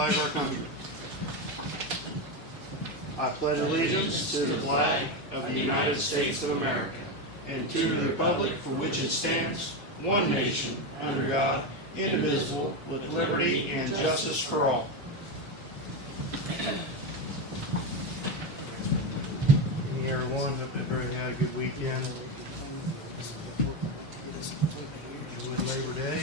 flag of our country. I pledge allegiance to the flag of the United States of America and to the republic for which it stands, one nation, under God, indivisible, with liberty and justice for all. Hey everyone, hope everybody had a good weekend. Enjoyed Labor Day.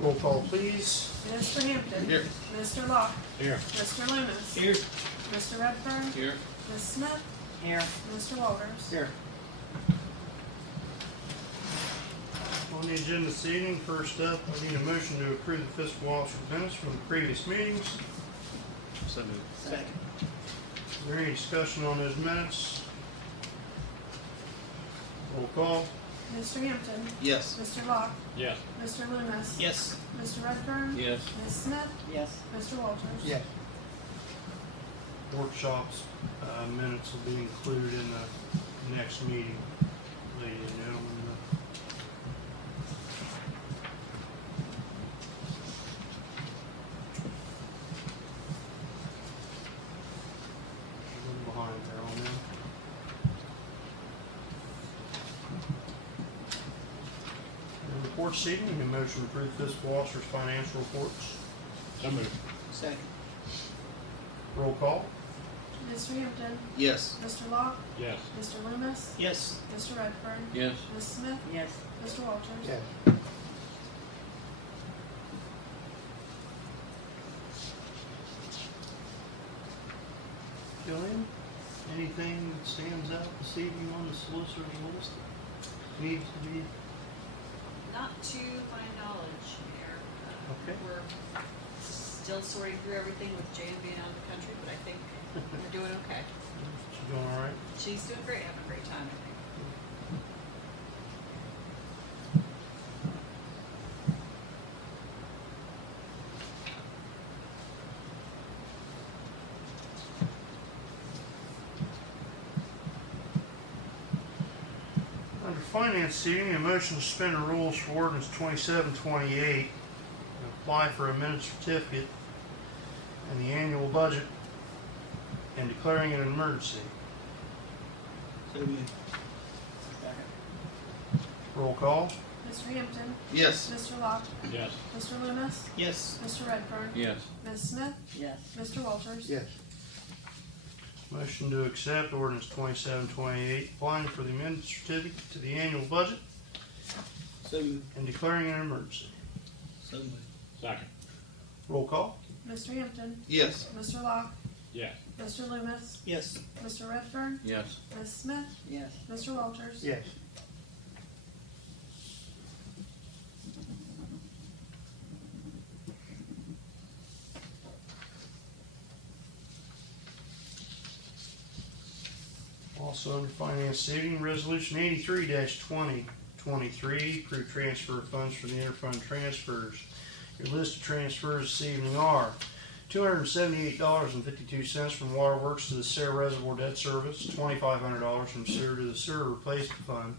Roll call, please. Mr. Hampton. Here. Mr. Locke. Here. Mr. Loomis. Here. Mr. Redfern. Here. Ms. Smith. Here. Mr. Walters. Here. On the agenda this evening, first up, I need a motion to approve the fiscal officer minutes from the previous meetings. So moved. Second. Is there any discussion on those minutes? Roll call. Mr. Hampton. Yes. Mr. Locke. Yes. Mr. Loomis. Yes. Mr. Redfern. Yes. Ms. Smith. Yes. Mr. Walters. Yes. Workshops minutes will be included in the next meeting, ladies and gentlemen. A little behind there on them. And reports this evening, a motion to approve fiscal officer's financial reports. So moved. Second. Roll call. Mr. Hampton. Yes. Mr. Locke. Yes. Mr. Loomis. Yes. Mr. Redfern. Yes. Ms. Smith. Yes. Mr. Walters. Yes. Jillian, anything that stands out this evening on the solicitor's list that needs to be? Not to my knowledge, Mayor. Okay. We're still sorting through everything with Jan being out of the country, but I think we're doing okay. She doing all right? She's doing great, having a great time, I think. Under finance seating, a motion to suspend the rules for ordinance 2728 and apply for amended certificate and the annual budget and declaring it an emergency. So moved. Second. Roll call. Mr. Hampton. Yes. Mr. Locke. Yes. Mr. Loomis. Yes. Mr. Redfern. Yes. Ms. Smith. Yes. Mr. Walters. Yes. Motion to accept ordinance 2728, applying for the amended certificate to the annual budget So moved. and declaring an emergency. So moved. Second. Roll call. Mr. Hampton. Yes. Mr. Locke. Yes. Mr. Loomis. Yes. Mr. Redfern. Yes. Ms. Smith. Yes. Mr. Walters. Yes. Also under finance saving, resolution 83-2023, approved transfer of funds from the interfund transfers. Your list of transfers this evening are $278.52 from Waterworks to the Sarah Reservoir Debt Service, $2,500 from Sewer to the Sewer Replacement Fund,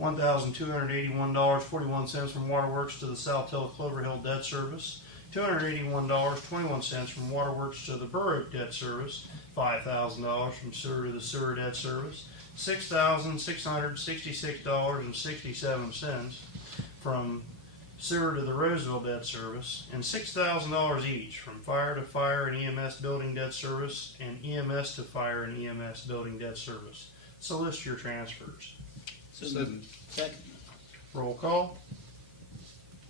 $1,281.41 from Waterworks to the South Hill Clover Hill Debt Service, $281.21 from Waterworks to the Borough Debt Service, $5,000 from Sewer to the Sewer Debt Service, $6,666.67 from Sewer to the Roseville Debt Service, and $6,000 each from Fire to Fire and EMS Building Debt Service and EMS to Fire and EMS Building Debt Service. So list your transfers. So moved. Second. Roll call.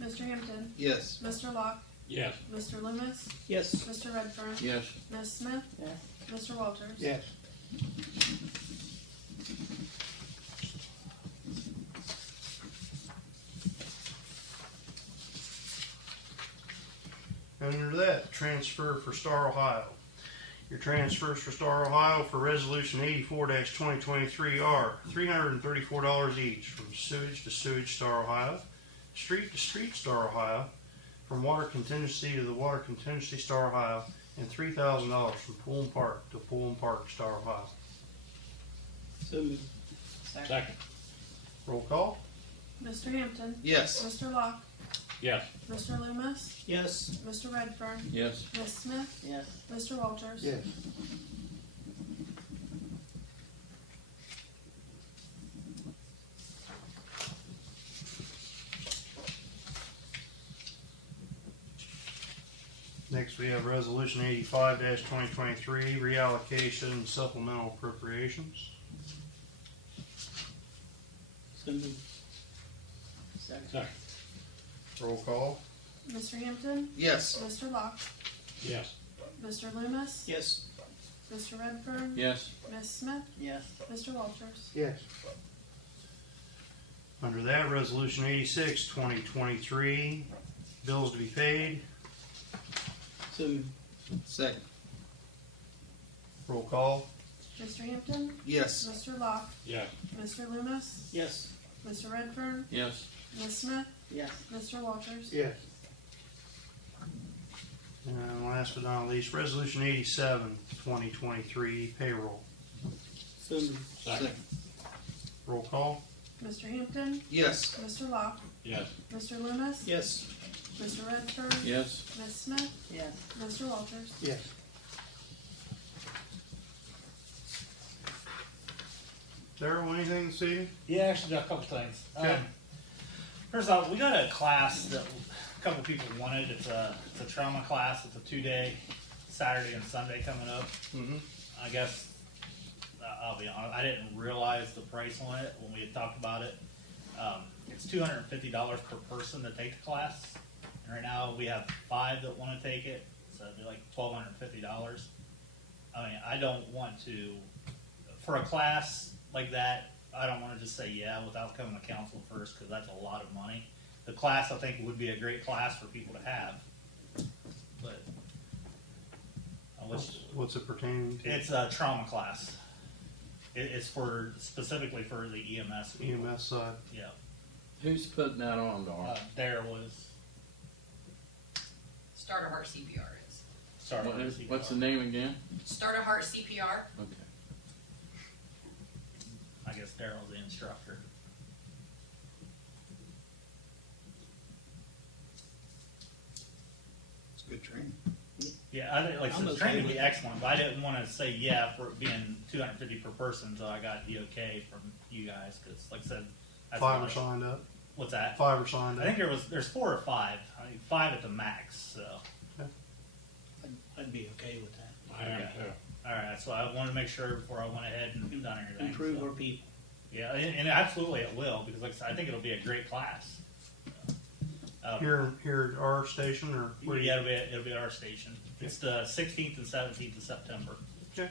Mr. Hampton. Yes. Mr. Locke. Yes. Mr. Loomis. Yes. Mr. Redfern. Yes. Ms. Smith. Yes. Mr. Walters. Yes. Under that, transfer for Star Ohio. Your transfers for Star Ohio for Resolution 84-2023 are $334 each from Sewage to Sewage Star Ohio, Street to Street Star Ohio, from Water Contingency to the Water Contingency Star Ohio, and $3,000 from Pool and Park to Pool and Park Star Ohio. So moved. Second. Roll call. Mr. Hampton. Yes. Mr. Locke. Yes. Mr. Loomis, Yes. Mr. Redfern, Yes. Ms. Smith, Yes. Mr. Walters. Yes. Next, we have Resolution 85-2023, reallocation supplemental appropriations. So moved. Second. Second. Roll call. Mr. Hampton, Yes. Mr. Locke, Yes. Mr. Loomis, Yes. Mr. Redfern, Yes. Ms. Smith, Yes. Mr. Walters. Yes. Under that, Resolution 86-2023, bills to be paid. So moved. Second. Roll call. Mr. Hampton, Yes. Mr. Locke, Yes. Mr. Loomis, Yes. Mr. Redfern, Yes. Ms. Smith, Yes. Mr. Walters. Yes. And last but not least, Resolution 87-2023, payroll. So moved. Second. Roll call. Mr. Hampton, Yes. Mr. Locke, Yes. Mr. Loomis, Yes. Mr. Redfern, Yes. Ms. Smith, Yes. Mr. Walters. Yes. Daryl, anything to see? Yeah, actually got a couple things. Okay. First off, we got a class that a couple people wanted. It's a trauma class. It's a 2-day, Saturday and Sunday coming up. Mm-hmm. I guess I'll be honest, I didn't realize the price on it when we had talked about it. It's $250 per person to take the class. And right now we have 5 that want to take it, so it'd be like $1,250. I mean, I don't want to, for a class like that, I don't want to just say yeah without coming to council first, because that's a lot of money. The class, I think, would be a great class for people to have, but I wish. What's it pertaining to? It's a trauma class. It's for specifically for the EMS people. EMS side. Yeah. Who's putting that on, Darl? Daryl is Start a Heart CPR is. starting. What's the name again? Start a Heart CPR. Okay. I guess Daryl's the instructor. It's good training. Yeah, I think, like, I'm the okay training would with be it. excellent, but I didn't want to say yeah for it being $250 per person, so I got the okay from you guys, because, like I said, that's Five not- are signed up. What's that? 5 are signed I up. think there's 4 or 5. I mean, 5 at the max. So, I'd be okay with that. I am Okay. too. all right. So I want to make sure before I went ahead and done everything. Improve so. our people. Yeah, and absolutely it will, because like I said, I think it'll be a great class. Here at our station, or where Yeah, it'll be at our station. It's the 16th and 17th of September. Okay.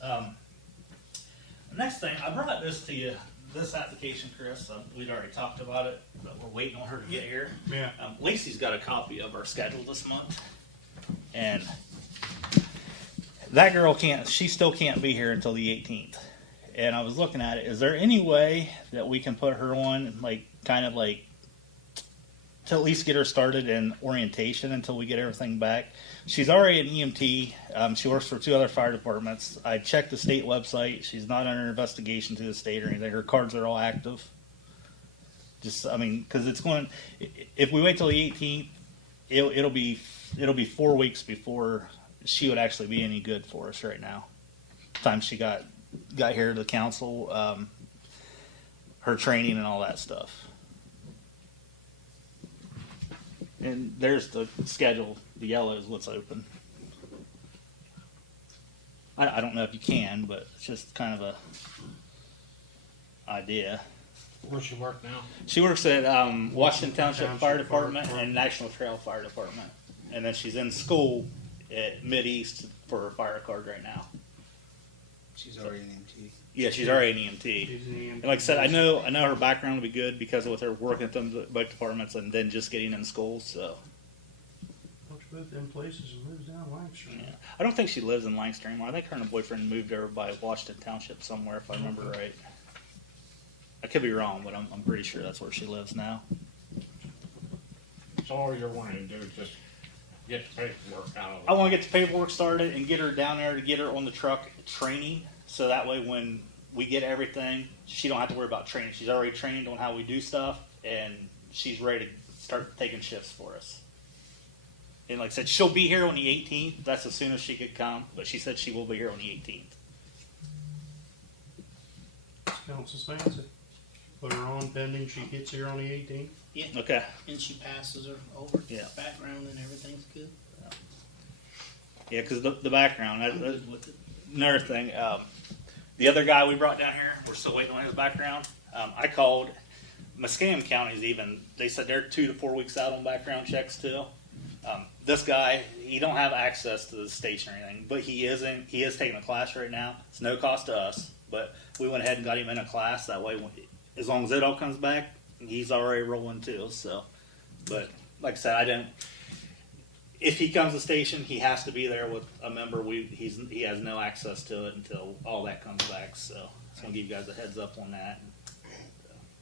So, the next thing, I brought this to you, this application, Chris. We'd already talked about it, but we're waiting on her to get here. Yeah. Lacey's got a copy of our schedule this month, and that girl she still can't be here until the 18th. And I was looking at it, is there any way that we can put her on, like, kind of like, to at least get her started in orientation until we get everything back? She's already an EMT. She works for 2 other fire departments. I checked the state website. She's not under investigation to the state or anything. Her cards are all active. Just, I mean, because it's going. If we wait till the 18th, it'll be 4 weeks before she would actually be any good for us right now. Time she got here to the council, her training and all that stuff. And there's the schedule. The yellow is what's open. I don't know if you can, but it's just kind of a idea. Where's she work now? She works at Washington Township Fire Fire Department Department. and National Trail Fire Department. And then she's in school at Mideast for her fire card right now. She's already an MT. Yeah, she's already an EMT. She's an EMT. And like I said, I know her background will be good because with her working at them both departments and then just getting in school. So Works both in places and lives down Lancashire. yeah, I don't think she lives in Lancaster anymore. I think her and her boyfriend moved over by Washington Township somewhere, if I remember right. I could be wrong, but I'm pretty sure that's where she lives now. So all you're wanting to do is just get the paperwork out of it. I want to get the paperwork started and get her down there to get her on the truck training, so that way when we get everything, she don't have to worry about training. She's already trained on how we do stuff, and she's ready to start taking shifts for us. And like I said, she'll be here on the 18th. That's as soon as she could come. But she said she will be here on the 18th. Council's fancy. Put her on pending she gets here on the 18th. Yeah, Okay. and she passes her over, Yeah. background and everything's good. Yeah, because the background. I'm good with it. Another thing, the other guy we brought down here, we're still waiting on his background. I called Muskam County's even. They said they're 2 to 4 weeks out on background checks too. This guy, he don't have access to the station or anything, but he is taking a class right now. It's no cost to us, but we went ahead and got him in a class. That way, as long as it all comes back, he's already rolling too. So, but like I said, if he comes to the station, he has to be there with a member. He has no access to it until all that comes back. So, just gonna give you guys a heads up on that.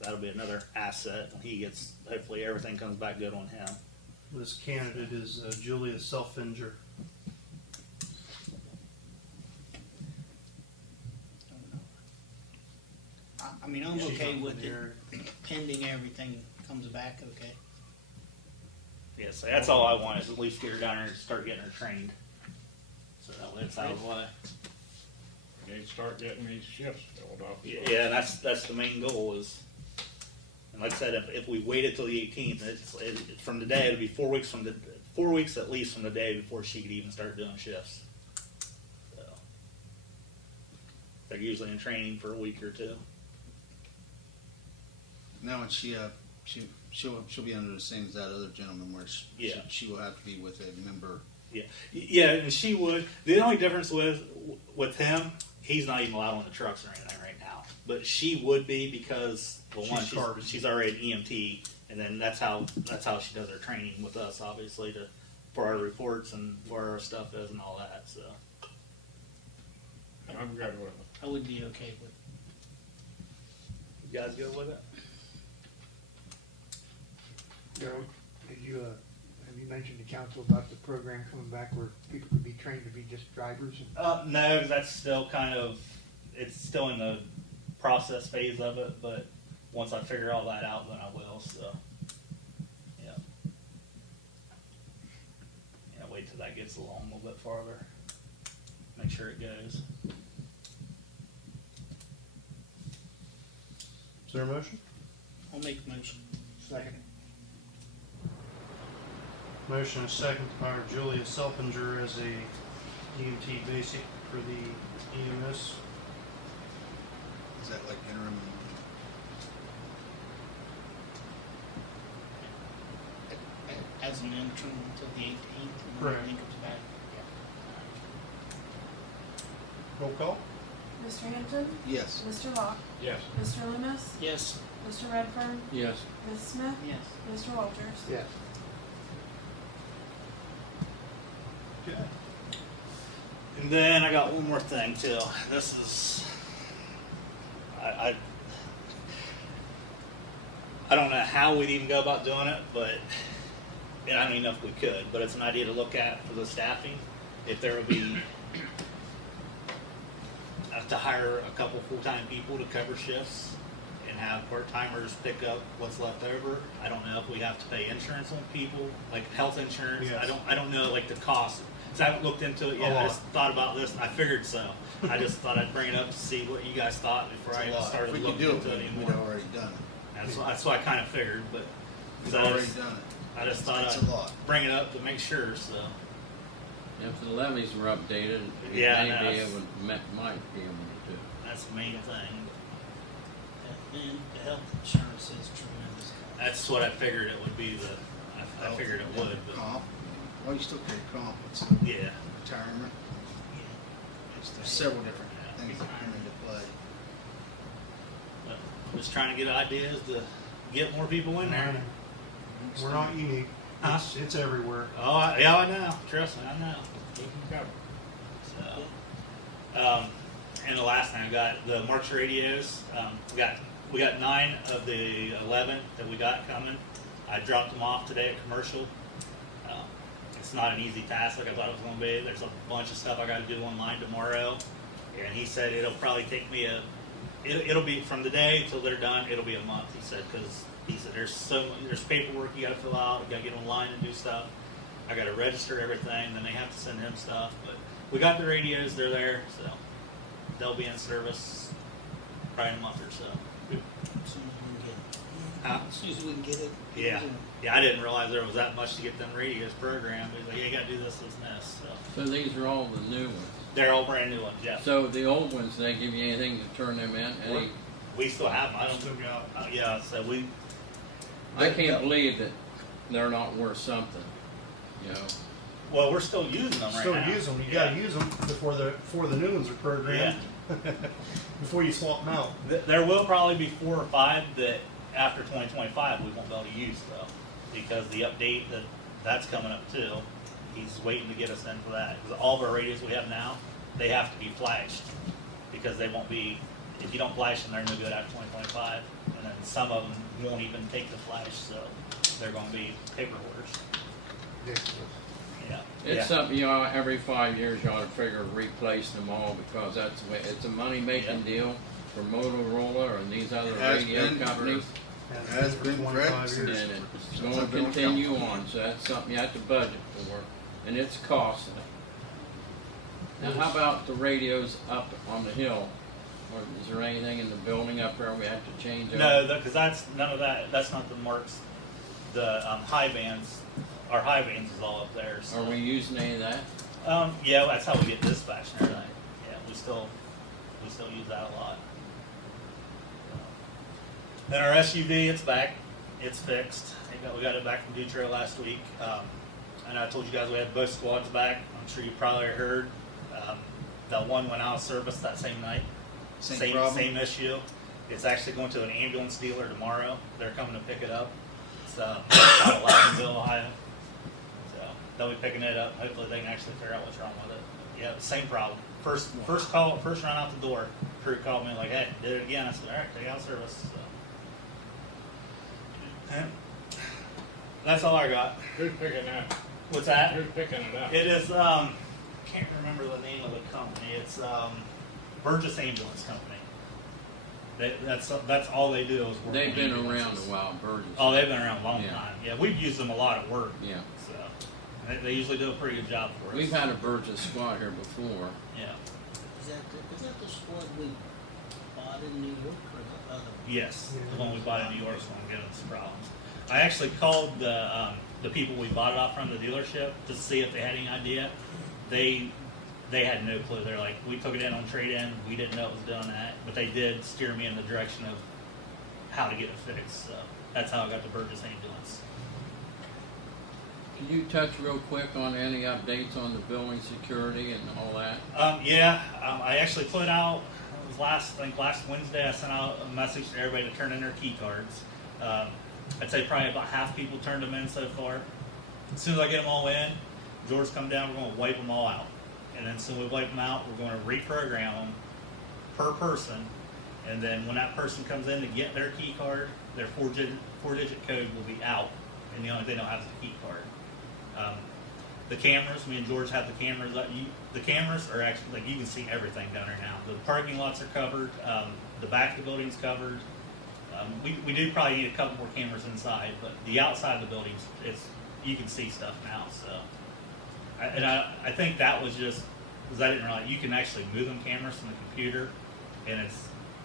That'll be another asset when he gets. Hopefully, everything comes back good on him. This candidate is Julia Selfinger. I mean, I'm She's okay not with it, here. pending everything comes back okay. Yes, that's all I want is at least get her down there and start getting her trained. So that way it's out of the way. You need to start getting these shifts filled up. Yeah, that's the main goal is. And like I said, if we waited till the 18th, it's from today, it'll be 4 weeks 4 weeks at least from the day before she could even start doing shifts. So they're usually in training for a week or two. Now, and she'll be under the same as that other gentleman, where Yeah. she will have to be with a member. Yeah, and she would. The only difference with him, he's not even allowed on the trucks or anything right now. But she would be because she's already an EMT, and then that's how she does her training with us, obviously, for our reports and where our stuff is and all that. So I'm good with it. I would be okay with you guys go with it? Daryl, did you, have you mentioned to council about the program coming back where people could be trained to be just drivers? No, 'cause that's still it's still in the process phase of it, but once I figure all that out, then I will, so, yeah. Yeah, wait till that gets along a little bit farther. Make sure it goes. Is there a motion? I'll make a motion. Second. Motion and second to hire Julia Selfinger as a EMT basic for the EMS. Is that like interim? As an interim until the 18th, and then Correct. everything comes back. Roll call? Mr. Hampton, Yes. Mr. Locke, Yes. Mr. Loomis, Yes. Mr. Redfern, Yes. Ms. Smith, Yes. Mr. Walters. Yes. Okay. And then I got one more thing too. This is, I don't know how we'd even go about doing it, but and I don't even know if we could. But it's an idea to look at for the staffing. If there would be to hire a couple full-time people to cover shifts and have part-timers pick up what's left over. I don't know if we have to pay insurance on people, like health insurance. Yes. I don't know like the cost. So I haven't looked into it yet. I just thought about this, and I figured so. I just thought I'd bring it up to see what you guys thought before I It's a lot. started If we could looking do into it it, anymore. we'd already done it. That's what I kind of figured, but We've so I already just- done it. I just thought It's I'd a lot. bring it up to make sure. So If the levies were updated, you Yeah, may no, be that's- able, might be able to. that's the main thing. And the health insurance is tremendous. That's what I figured it would be. I figured it would, but Comp. Well, you still pay comp. It's yeah. retirement. Yeah. There's several different things that come into play. But I'm just trying to get ideas to get more people in there. We're not unique. Huh? It's everywhere. Oh, yeah, I know. Trust me, I know. We can cover. So, and the last thing I got the March radios. We got 9 of the 11 that we got coming. I dropped them off today at commercial. It's not an easy task like I thought it was going to be. There's a bunch of stuff I got to do online tomorrow, and he said it'll probably take me it'll be from the day till they're done. It'll be a month. He said because He said, there's paperwork you gotta fill out, you gotta get online and do stuff. I gotta register everything, then they have to send him stuff, but we got the radios, they're there, so they'll be in service probably in a month or so. As soon as we can get it. Huh? As soon as we can get it. Yeah, yeah, I didn't realize there was that much to get them radios programmed. He's like, yeah, you gotta do this, this, and this. So So these are all the new ones. they're all brand new ones, yeah. So the old ones, they give you anything to turn them in? Any, We still have them. I don't. Still got Yeah, so we. I can't believe that they're not worth something, you know? Well, we're still using them right still now. use them. You Yeah. gotta use them before the new ones are programmed. Before you swap them out. There will probably be 4 or 5 that after 2025 we won't be able to use though, because the update that's coming up too. He's waiting to get us in for that. Because all of our radios we have now, they have to be flashed because they won't be. If you don't flash them, they're no good after 2025. And then some of them won't even take the flash, so they're going to be paper orders. Yeah. It's Yeah. something, you know, every 5 years you ought to figure of replacing them all because that's the way, it's a money-making deal for Motorola and these other It has radio been for- companies. Has been 25 correct. years. And it's Since going to I've been with continue council. on, so that's something you have to budget for, and it's costly. Now, how about the radios up on the hill? Or is there anything in the building up there we have to change? No, because that's none of that. That's not the marks. The high bands, our high bands is all up there. So. Are we using any of that? Yeah, that's how we get dispatched and everything. Yeah, we still use that a lot. Then our SUV, it's back. It's fixed. We got it back from Dutro last week. And I told you guys we had both squads back. I'm sure you probably heard. That one went out of service that same night. Same problem? Same issue. It's actually going to an ambulance dealer tomorrow. They're coming to pick it up. It's out of Loudonville, Ohio. So they'll be picking it up. Hopefully they can actually figure out what's wrong with it. Yeah, same problem. First call, first run out the door. Crew called me like, "Hey, did it again." I said, "All right, take out service." So. And that's all I got. Who's picking that? What's that? Who's picking it up? It is. Can't remember the name of the company. It's Burgess Ambulance Company. That's all they do is work. They've on been ambulances. around a while, Burgess. Oh, they've been around a long Yeah. time. Yeah, we've used them a lot at work. Yeah. So they usually do a pretty good job for us. We've had a Burgess squad here before. Yeah. Is that the squad we bought in New York or the other? Yes, the one we bought in New York is one giving us problems. I actually called the people we bought it off from, the dealership, to see if they had any idea. They had no clue. They're like, we took it in on trade-in. We didn't know it was doing that, but they did steer me in the direction of how to get it fixed. So that's how I got the Burgess Ambulance. Can you touch real quick on any updates on the building security and all that? I actually put out, it was last Wednesday, I sent out a message to everybody to turn in their key cards. I'd say probably about half people turned them in so far. As soon as I get them all in, George come down, we're going to wipe them all out. And then as soon as we wipe them out, we're going to reprogram them per person. And then when that person comes in to get their key card, their four-digit code will be out. And the only thing they'll have is the key card. The cameras, me and George have the cameras. The cameras are actually, like, you can see everything down there now. The parking lots are covered. The back of the building's covered. We do probably need a couple more cameras inside, but the outside of the buildings, you can see stuff now. So, I think that was just because I didn't realize you can actually move them cameras from the computer, and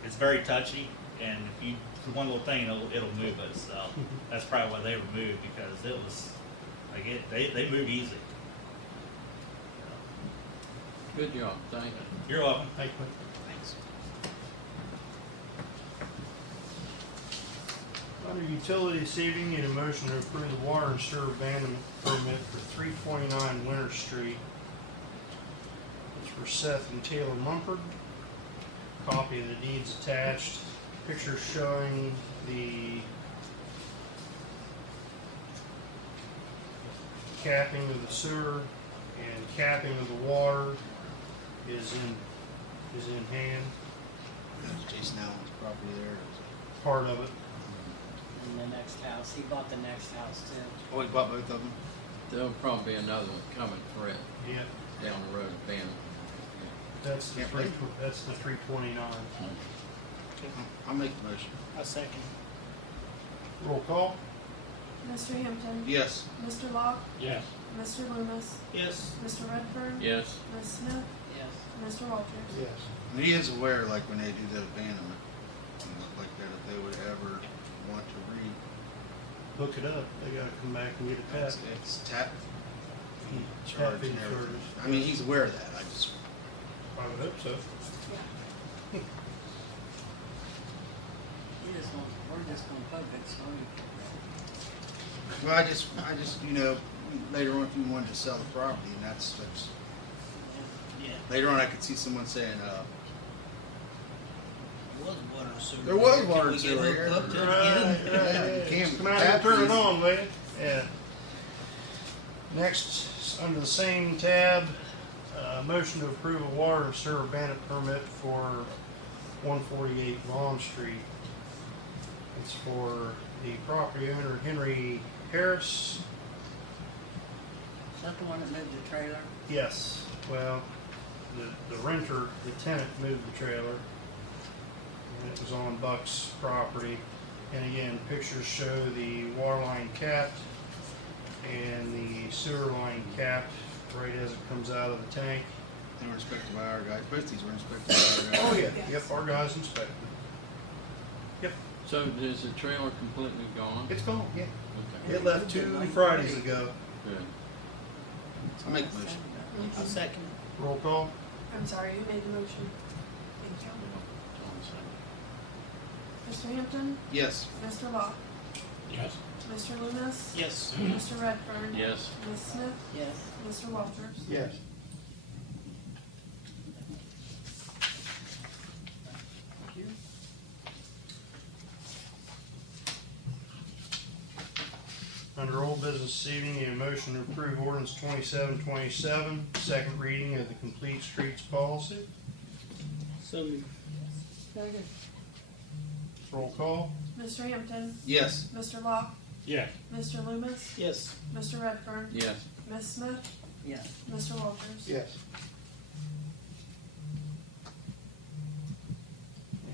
it's very touchy. And if you for one little thing, it'll move it. So that's probably why they were moved, because it was like they move easy. Good job, thank you. You're welcome. Thank you. Thanks. Under utility this evening, need a motion to approve the water and sewer abandonment permit for 329 Winter Street. It's for Seth and Taylor Mumford. Copy of the deeds attached. Picture showing the capping of the sewer and capping of the water is in hand. Jason Allen's property there. Part of it. In the next house. He bought the next house too. Oh, he bought both of them? There'll probably be another one coming for it Yeah. down the road, Ben. That's the Can't three. wait. That's the 329. I'll make the motion. A second. Roll call. Mr. Hampton. Yes. Mr. Locke. Yes. Mr. Loomis. Yes. Mr. Redfern. Yes. Ms. Smith. Yes. Mr. Walters. Yes. And he is aware, like when they do that abandonment, and stuff like that, if they would ever want to Hook it up. They gotta come back and get a tap. it's tap Tap charge fee and everything. charges. I mean, he's aware of that. I just, I would hope so. He just wants, we're just gonna put it, so well, I just, you know, later on if you wanted to sell the property, and that's yeah. later on I could see someone saying, There was water and sewer. There was here. water Can and we sewer get here. hooked up to it Right, again? you can't Come out and turn it tap on, will you? Yeah. Next, under the same tab, motion to approve a water and sewer abandonment permit for 148 Vaughn Street. It's for the property owner Henry Harris. Is that the one that moved the trailer? Yes, well, the renter, the tenant moved the trailer. And it was on Buck's property. And again, pictures show the water line capped and the sewer line capped right as it comes out of the tank. they were inspected by our guys. Both these were inspected by our guys. Oh, yeah, Yes. yep, our guys inspected. Yep, So is the trailer completely gone? it's gone, yeah. Okay. It left 2 Fridays ago. Good. I'll make a motion. I'll second. Roll call. I'm sorry, who made the motion? Thank you. Mr. Hampton. Yes. Mr. Locke. Yes. Mr. Loomis. Yes. Mr. Redfern. Yes. Ms. Smith. Yes. Mr. Walters. Yes. Thank you. Under old business this evening, a motion to approve ordinance 2727, second reading of the complete streets policy. So moved. Second. Roll call. Mr. Hampton. Yes. Mr. Locke. Yes. Mr. Loomis. Yes. Mr. Redfern. Yes. Ms. Smith. Yes. Mr. Walters. Yes.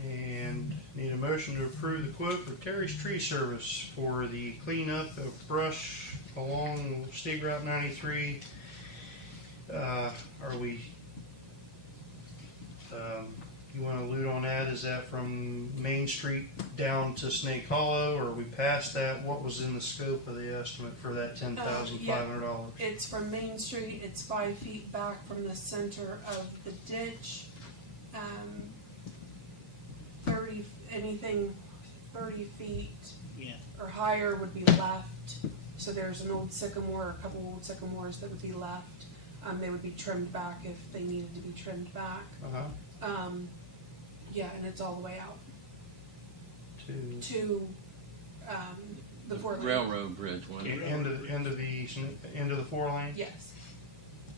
And need a motion to approve the quote for Terry's Tree Service for the cleanup of brush along State Route 93. Are we, you want to allude on that? Is that from Main Street down to Snake Hollow, or are we past that? What was in the scope of the estimate for that $10,500? It's from Main Street, it's 5 feet back from the center of the ditch. 30 feet Yeah. or higher would be left. So there's an old sycamore, a couple old sycamores that would be left. They would be trimmed back if they needed to be trimmed back. Uh-huh. Yeah, and it's all the way out To to the 4 lane. Railroad bridge, wasn't it? end of the 4 lane? Yes.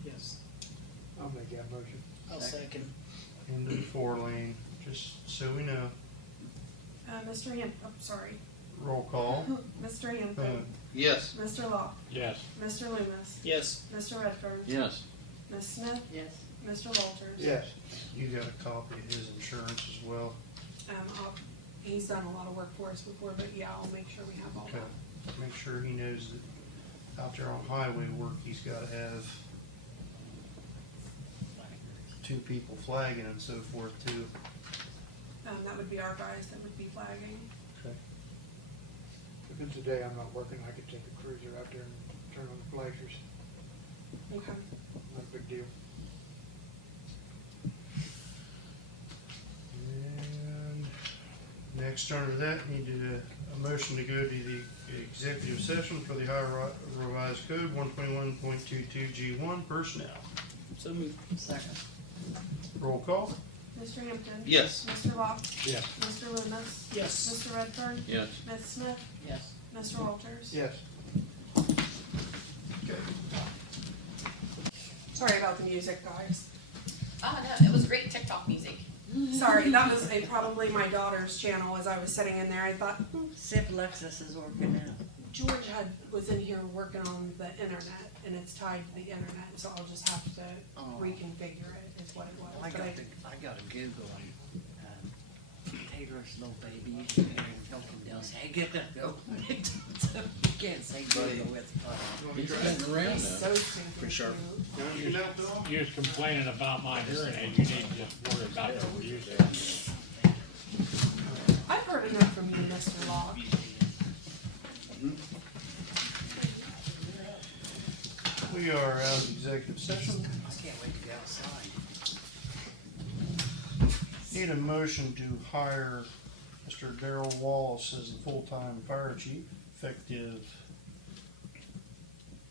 Yes. I'll make that motion. I'll second. End of the 4 lane, just so we know. Mr. Hampton, oh, sorry. Roll call. Mr. Hampton. Yes. Mr. Locke. Yes. Mr. Loomis. Yes. Mr. Redfern. Yes. Ms. Smith. Yes. Mr. Walters. Yes. You got a copy of his insurance as well. He's done a lot of work for us before, but yeah, I'll make sure we have all Okay. that. Make sure he knows that out there on highway work, he's gotta have 2 people flagging and so forth too. That would be our guys that would be flagging. Okay. If it's a day I'm not working, I could take a cruiser out there and turn on the flashers. Okay. Not a big deal. And next under that, need a motion to go to the executive session for the Ohio Revised Code 121.22 G1 personnel. So moved. Second. Roll call. Mr. Hampton. Yes. Mr. Locke. Yes. Mr. Loomis. Yes. Mr. Redfern. Yes. Ms. Smith. Yes. Mr. Walters. Yes. Okay. Sorry about the music, guys. Oh, no, it was great TikTok music. Sorry, that was probably my daughter's channel as I was sitting in there. I thought, See if Alexis is working now. George was in here working on the internet, and it's tied to the internet, so I'll just have to Oh. reconfigure it, is what it was. I But got to Google and Taylor's little baby, you should hear him talking down, say, hey, get that go. You can't say Buddy. go with He's getting around He's now. so stinking Pretty sharp. cute. You was complaining about my hearing aid, you need to just worry about the use. I've heard enough from you, Mr. Locke. We are out of executive session. I can't wait to get outside. Need a motion to hire Mr. Daryl Wallace as the full-time fire chief, effective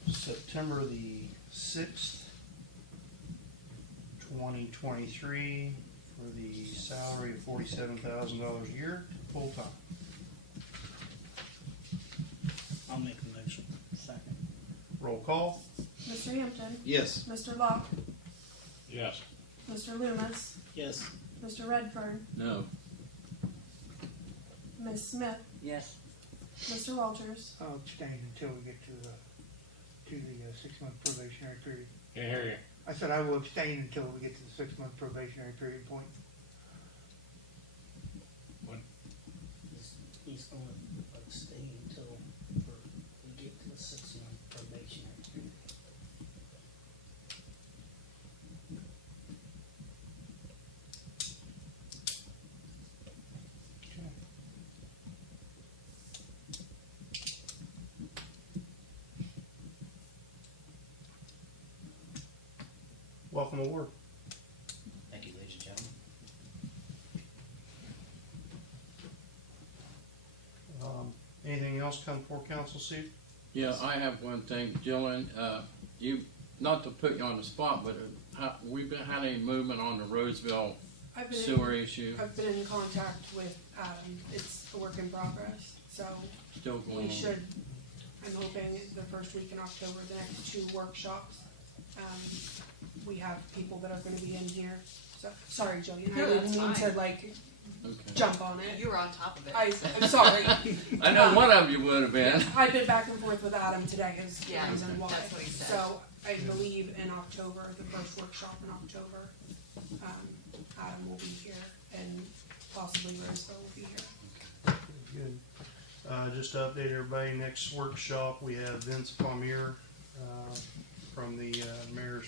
September the 6th, 2023, for the salary of $47,000 a year, full-time. I'll make the motion. Second. Roll call. Mr. Hampton, Yes. Mr. Locke, Yes. Mr. Loomis, Yes. Mr. Redfern, No. Ms. Smith, Yes, Mr. Walters, I'll abstain until we get to the 6-month probationary period. Can't hear you. I said I will abstain until we get to the 6-month probationary period point. he's gonna stay until we get to the 6-month probationary period. Welcome aboard. Thank you, ladies and gentlemen. Anything else come before council, Steve? Yeah, I have one thing, Dylan, you, not to put you on the spot, but we've had any movement on the Roseville I've been sewer issue? I've been in contact with Adam. It's a work in progress, so Still going on? we should, I'm hoping the first week in October, the next 2 workshops. We have people that are gonna be in here, so, sorry, Jillian, I No, didn't that's mean to fine. like Okay. jump on it. You were on top of it. I'm sorry. I know one of you would have been. I've been back and forth with Adam today is the Yeah, reason why. that's what he said. So I believe in October, the first workshop in October, Adam will be here and possibly Roseville will be here. Good. Just to update everybody, next workshop, we have Vince Palmier, from the, Mayor's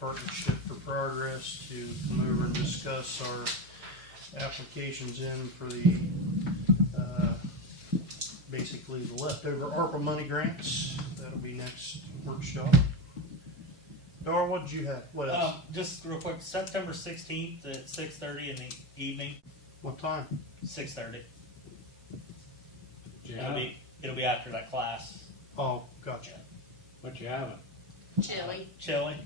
Partnership for Progress to come over and discuss our applications in for the, basically the leftover ARPA money grants. That'll be next workshop. Dara, what did you have? What else? Just real quick, September 16th at 6:30 in the evening. What time? 6:30. Yeah. It'll be after that class. Oh, gotcha. What you having? Chili. Chili.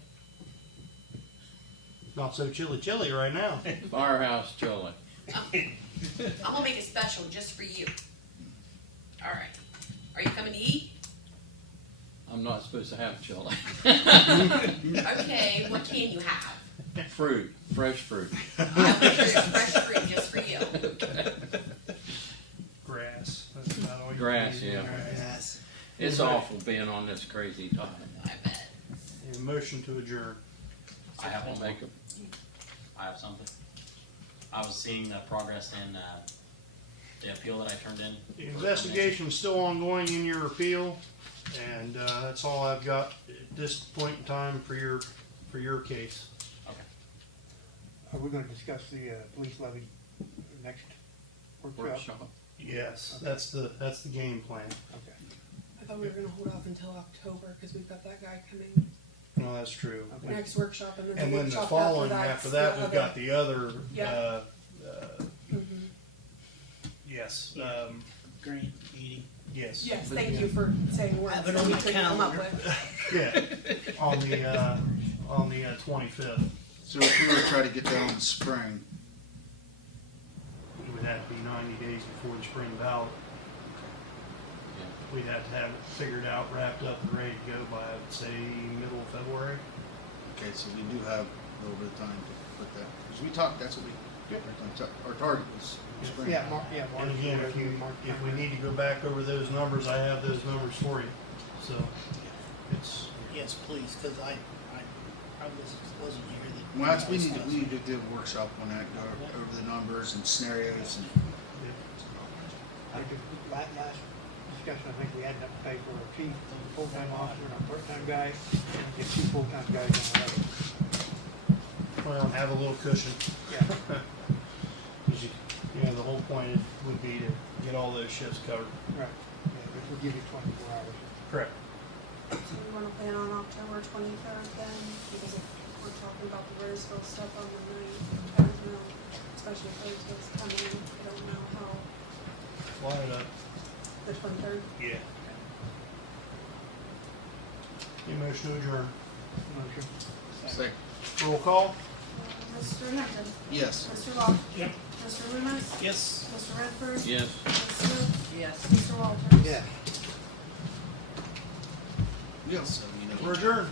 Not so chilly right now. Firehouse chili. I'm gonna make it special just for you. Alright. Are you coming to eat? I'm not supposed to have chili. Okay, what can you have? Fruit, fresh fruit. I'll make sure there's fresh fruit just for you. Grass. That's about all you Grass, need. yeah. Grass. It's awful being on this crazy topic. I bet. A motion to adjourn. I have one. Make 'em- I have something. I was seeing the progress in the appeal that I turned in. The investigation is still ongoing in your appeal, and that's all I've got at this point in time for your case. Okay. Are we gonna discuss the police levy next workshop? Workshop. Yes, that's the game plan. Okay. I thought we were gonna hold off until October, cause we've got that guy coming No, that's true. Okay. next workshop and then And the then the workshop following after after that's that, we've got the other. Yeah. Mhm. Yes. Grant meeting. Yes. Yes, thank you for saying words Have it that on we my couldn't come up calendar. with. Yeah. On the 25th, So if we were to try to get that on the spring, it would have to be 90 days before the spring ballot. We'd have to have it figured out, wrapped up, and ready to go by, I would say, middle of February. okay, so we do have a little bit of time to put that, because we talked, that's what we, our target was spring. Yeah, March. And again, if we need to go back over those numbers, I have those numbers for you. So, it's, Yes, please, because I probably wasn't here. that- Well, that's, we need to do a workshop on that, go over the numbers and scenarios and. I think last discussion, I think we had enough to pay for a chief, a full-time officer, and a part-time guy, and get 2 full-time guys on the levy. Well, have a little cushion. Yeah. 'Cause you know, the whole point would be to get all those shifts covered. Right, yeah, which will give you 24 hours. Correct. So we wanna plan on October 23rd then, because if we're talking about the Roseville stuff on the night, I don't know, especially if Roseville's coming in, I don't know how, Line it up. the 23rd. Yeah. Any motion to adjourn. Motion. Second. Roll call. Mr. Hampton. Yes. Mr. Locke. Yep. Mr. Loomis. Yes. Mr. Redford. Yes. Ms. Smith. Yes. Mr. Walters. Yeah. Yes. So, you know. We're adjourned.